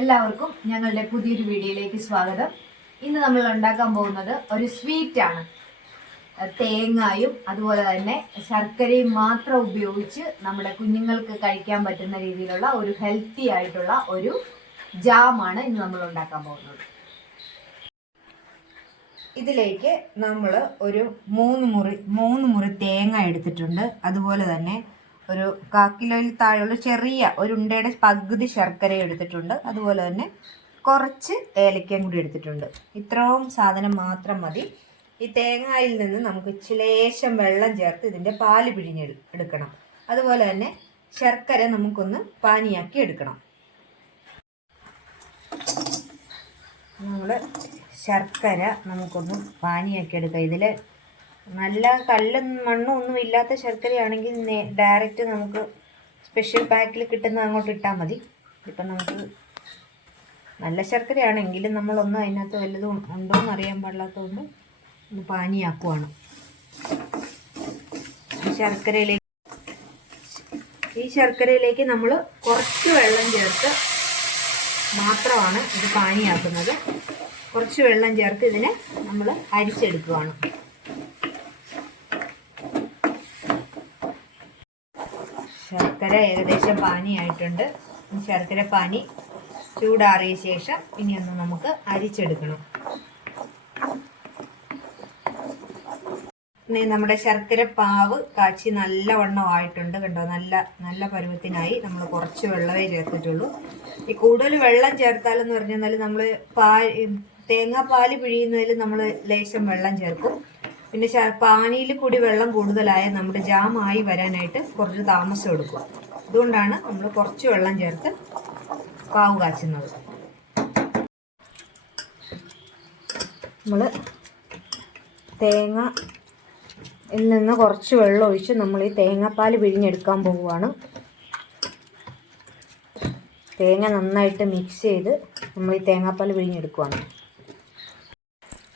എല്ലാവർക്കും ഞങ്ങളുടെ പുതിയൊരു വീഡിയോയിലേക്ക് സ്വാഗതം. ഇന്ന് നമ്മൾ ഉണ്ടാക്കാൻ പോകുന്നത് ഒരു സ്വീറ്റ് ആണ്. തേങ്ങായും അതുപോലെ തന്നെ ശർക്കരയും മാത്രം ഉപയോഗിച്ച് നമ്മുടെ കുഞ്ഞുങ്ങൾക്ക് കഴിക്കാൻ പറ്റുന്ന രീതിയിലുള്ള ഒരു ഹെൽത്തി ആയിട്ടുള്ള ഒരു ജാമാണ് ഇന്ന് നമ്മൾ ഉണ്ടാക്കാൻ പോകുന്നത്. ഇതിലേക്ക് നമ്മൾ ഒരു മൂന്ന് മുറി മൂന്ന് മുറി തേങ്ങ എടുത്തിട്ടുണ്ട്. അതുപോലെ തന്നെ ഒരു കാ കിലോയിൽ താഴെയുള്ള ചെറിയ ഒരു ഉണ്ടയുടെ പകുതി ശർക്കര എടുത്തിട്ടുണ്ട്. അതുപോലെ തന്നെ കുറച്ച് ഏലക്കയും കൂടി എടുത്തിട്ടുണ്ട്. ഇത്രയും സാധനം മാത്രം മതി. ഈ തേങ്ങയിൽ നിന്ന് നമുക്ക് ചിലേശം വെള്ളം ചേർത്ത് ഇതിന്റെ പാൽ പിഴിഞ്ഞ് എടുക്കണം. അതുപോലെ തന്നെ ശർക്കര നമുക്കൊന്ന് പാനിയാക്കി എടുക്കണം. നമ്മൾ ശർക്കര നമുക്കൊന്ന് പാനിയാക്കി എടുക്കാം. ഇതിൽ നല്ല കല്ലും മണ്ണും ഒന്നും ഇല്ലാത്ത ശർക്കരയാണെങ്കിൽ ഡയറക്റ്റ് നമുക്ക് സ്പെഷ്യൽ പാക്കിൽ കിട്ടുന്ന അങ്ങോട്ട് ഇട്ടാൽ മതി. ഇപ്പം നമുക്ക് നല്ല ശർക്കരയാണെങ്കിലും നമ്മളൊന്നും അതിനകത്ത് വല്ലതും ഉണ്ടോ എന്ന് അറിയാൻ പാടില്ലാത്തതുകൊണ്ട് ഒന്ന് പാനിയാക്കുവാണ്. ശർക്കരയിലേക്ക് ഈ ശർക്കരയിലേക്ക് നമ്മൾ കുറച്ച് വെള്ളം ചേർത്ത് മാത്രമാണ് ഇത് പാനിയാക്കുന്നത്. കുറച്ച് വെള്ളം ചേർത്ത് ഇതിനെ നമ്മൾ അരിച്ചെടുക്കുകയാണ് ശർക്കര ഏകദേശം പാനിയായിട്ടുണ്ട്. ശർക്കര പാനി ചൂടാറിയ ശേഷം ഇനി ഒന്ന് നമുക്ക് അരിച്ചെടുക്കണം. ഇനി നമ്മുടെ ശർക്കര പാവ് കാച്ചി നല്ല വണ്ണമായിട്ടുണ്ട് കണ്ടോ? നല്ല നല്ല പരുവത്തിനായി നമ്മൾ കുറച്ച് വെള്ളമേ ചേർത്തിട്ടുള്ളൂ. ഈ കൂടുതൽ വെള്ളം ചേർത്താലെന്ന് പറഞ്ഞാൽ നമ്മൾ പാൽ തേങ്ങാപ്പാൽ പിഴിയുന്നതിൽ നമ്മൾ ലേശം വെള്ളം ചേർക്കും. പിന്നെ പാനിയിൽ കൂടി വെള്ളം കൂടുതലായ നമ്മുടെ ജാമായി വരാനായിട്ട് കുറച്ച് താമസം എടുക്കുക. അതുകൊണ്ടാണ് നമ്മൾ കുറച്ച് വെള്ളം ചേർത്ത് പാവ് കാച്ചുന്നത്. നമ്മൾ തേങ്ങ നിന്ന് കുറച്ച് വെള്ളം ഒഴിച്ച് നമ്മൾ ഈ തേങ്ങാപ്പാൽ പിഴിഞ്ഞെടുക്കാൻ പോവുകയാണ്. തേങ്ങ നന്നായിട്ട് മിക്സ് ചെയ്ത് നമ്മൾ ഈ തേങ്ങാപ്പാൽ പിഴിഞ്ഞെടുക്കുവാണ്.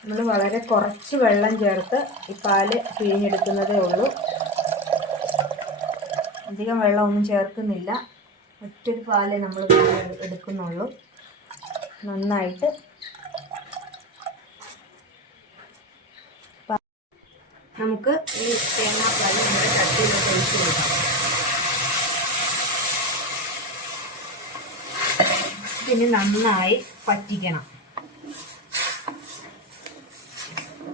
നമ്മൾ വളരെ കുറച്ച് വെള്ളം ചേർത്ത് ഈ പാൽ പിഴിഞ്ഞെടുക്കുന്നതേ ഉള്ളൂ. അധികം വെള്ളമൊന്നും ചേർക്കുന്നില്ല. ഒറ്റൊരു പാലേ നമ്മൾ എടുക്കുന്നുള്ളൂ. നന്നായിട്ട് നമുക്ക് ഈ തേങ്ങാപ്പാൽ നമ്മുടെ ചട്ടിയിലൊക്കെ ഒഴിച്ച് കൊടുക്കാം പിന്നെ നന്നായി പറ്റിക്കണം.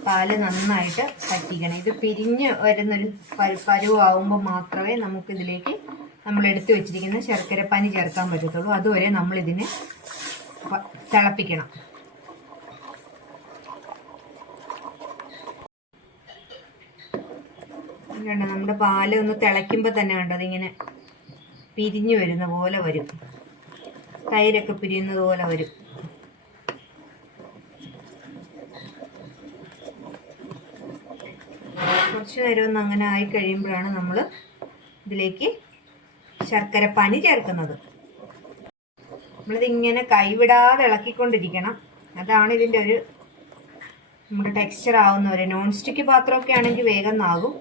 പാൽ നന്നായിട്ട് പറ്റിക്കണം. ഇത് പിരിഞ്ഞ് വരുന്നൊരു പരു പരുവാകുമ്പോൾ മാത്രമേ നമുക്കിതിലേക്ക് നമ്മൾ എടുത്തു വെച്ചിരിക്കുന്ന ശർക്കര പനി ചേർക്കാൻ പറ്റത്തുള്ളൂ. അതുവരെ നമ്മളിതിനെ തിളപ്പിക്കണം. കണ്ട? നമ്മുടെ പാൽ ഒന്ന് തിളയ്ക്കുമ്പോൾ തന്നെ കണ്ടോ? അതിങ്ങനെ പിരിഞ്ഞു വരുന്ന പോലെ വരും. തൈരൊക്കെ പിരിയുന്നത് പോലെ വരും. കുറച്ച് നേരം ഒന്ന് അങ്ങനെ ആയി കഴിയുമ്പോഴാണ് നമ്മൾ ഇതിലേക്ക് ശർക്കര പനി ചേർക്കുന്നത്. നമ്മളിതിങ്ങനെ കൈവിടാതെ ഇളക്കിക്കൊണ്ടിരിക്കണം. അതാണ് ഇതിന്റെ ഒരു നമ്മുടെ ടെക്സ്ചർ ആവുന്ന ഒരു നോൺ സ്റ്റിക്ക് പാത്രമൊക്കെ ആണെങ്കിൽ വേഗം ആകും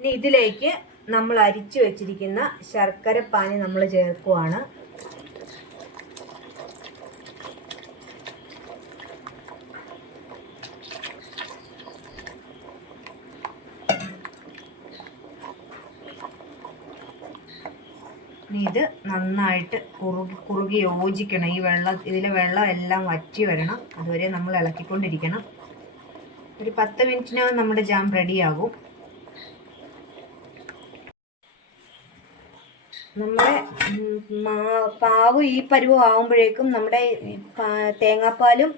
ഇനി ഇതിലേക്ക് നമ്മൾ അരിച്ചു വെച്ചിരിക്കുന്ന ശർക്കര പാനി നമ്മൾ ചേർക്കുവാണ്. ഇത് നന്നായിട്ട് കുറുകി കുറുകി യോജിക്കണം. ഈ വെള്ളം ഇതിലെ വെള്ളം എല്ലാം വറ്റി വരണം. അതുവരെ നമ്മൾ ഇളക്കിക്കൊണ്ടിരിക്കണം. ഒരു പത്ത് മിനിറ്റിനകം നമ്മുടെ ജാം റെഡിയാകും. നമ്മുടെ പാവ് ഈ പരുവം ആവുമ്പോഴേക്കും നമ്മുടെ തേങ്ങാപ്പാലും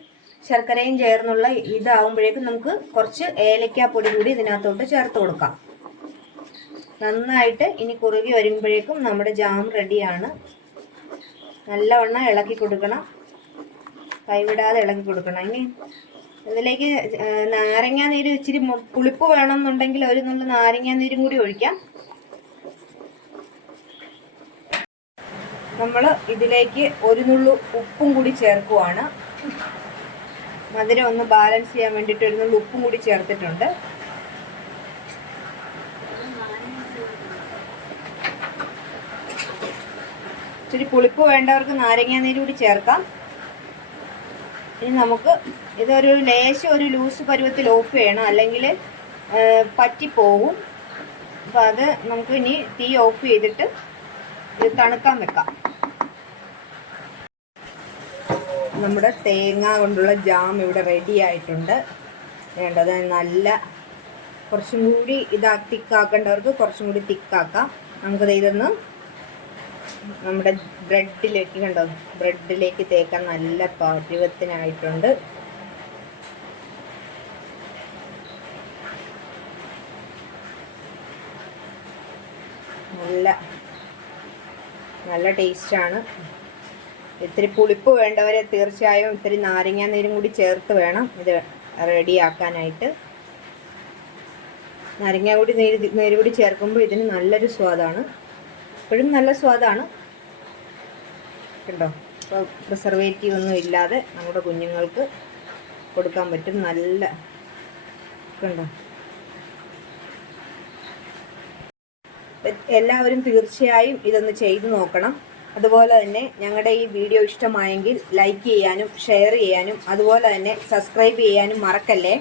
ശർക്കരയും ചേർന്നുള്ള ഇതാവുമ്പോഴേക്കും നമുക്ക് കുറച്ച് ഏലക്കാപ്പൊടി കൂടി ഇതിനകത്തോട്ട് ചേർത്ത് കൊടുക്കാം. നന്നായിട്ട് ഇനി കുറുകി വരുമ്പോഴേക്കും നമ്മുടെ ജാം റെഡിയാണ്. നല്ലവണ്ണം ഇളക്കി കൊടുക്കണം. കൈവിടാതെ ഇളക്കി കൊടുക്കണം. ഇനി ഇതിലേക്ക് നാരങ്ങാനീര് ഇച്ചിരി പുളിപ്പ് വേണമെന്നുണ്ടെങ്കിൽ ഒരു നുള്ള നാരങ്ങാനീരും കൂടി ഒഴിക്കാം. നമ്മൾ ഇതിലേക്ക് ഒരു നുള്ളു ഉപ്പും കൂടി ചേർക്കുവാണ്. മധുരം ഒന്ന് ബാലൻസ് ചെയ്യാൻ വേണ്ടിയിട്ട് ഒരു നുള്ളു ഉപ്പും കൂടി ചേർത്തിട്ടുണ്ട്. ഇച്ചിരി പുളിപ്പ് വേണ്ടവർക്ക് നാരങ്ങാ നീര് കൂടി ചേർക്കാം. ഇനി നമുക്ക് ഇതൊരു ലേശം ഒരു ലൂസ് പരുവത്തിൽ ഓഫ് ചെയ്യണം. അല്ലെങ്കിൽ പറ്റിപ്പോവും. അപ്പോൾ അത് നമുക്ക് ഇനി തീ ഓഫ് ചെയ്തിട്ട് ഇത് തണുക്കാൻ വെക്കാം. നമ്മുടെ തേങ്ങ കൊണ്ടുള്ള ജാം ഇവിടെ റെഡി ആയിട്ടുണ്ട്. വേണ്ടത് നല്ല കുറച്ചും കൂടി ഇതാ തിക്കാക്കേണ്ടവർക്ക് കുറച്ചും കൂടി തിക്കാക്കാം. നമുക്കത് ഇതൊന്ന് നമ്മുടെ ബ്രെഡിലേക്ക് കണ്ടോ? ബ്രെഡിലേക്ക് തേക്കാൻ നല്ല പരുവത്തിനായിട്ടുണ്ട്. നല്ല നല്ല ടേസ്റ്റാണ്. ഇത്തിരി പുളിപ്പ് വേണ്ടവരെ തീർച്ചയായും ഇത്തിരി നാരങ്ങ നീരും കൂടി ചേർത്ത് വേണം ഇത് റെഡിയാക്കാനായിട്ട്. നാരങ്ങ കൂടി നീര് നീര് കൂടി ചേർക്കുമ്പോൾ ഇതിന് നല്ലൊരു സ്വാദാണ്. ഇപ്പോഴും നല്ല സ്വാദാണ്. കണ്ടോ? ഇപ്പോൾ പ്രിസർവേറ്റീവ് ഒന്നും ഇല്ലാതെ നമ്മുടെ കുഞ്ഞുങ്ങൾക്ക് കൊടുക്കാൻ പറ്റും നല്ല കണ്ടോ? എല്ലാവരും തീർച്ചയായും ഇതൊന്ന് ചെയ്തു നോക്കണം. അതുപോലെ തന്നെ ഞങ്ങളുടെ ഈ വീഡിയോ ഇഷ്ടമായെങ്കിൽ ലൈക്ക് ചെയ്യാനും ഷെയർ ചെയ്യാനും അതുപോലെ തന്നെ സബ്സ്ക്രൈബ് ചെയ്യാനും മറക്കല്ലേ?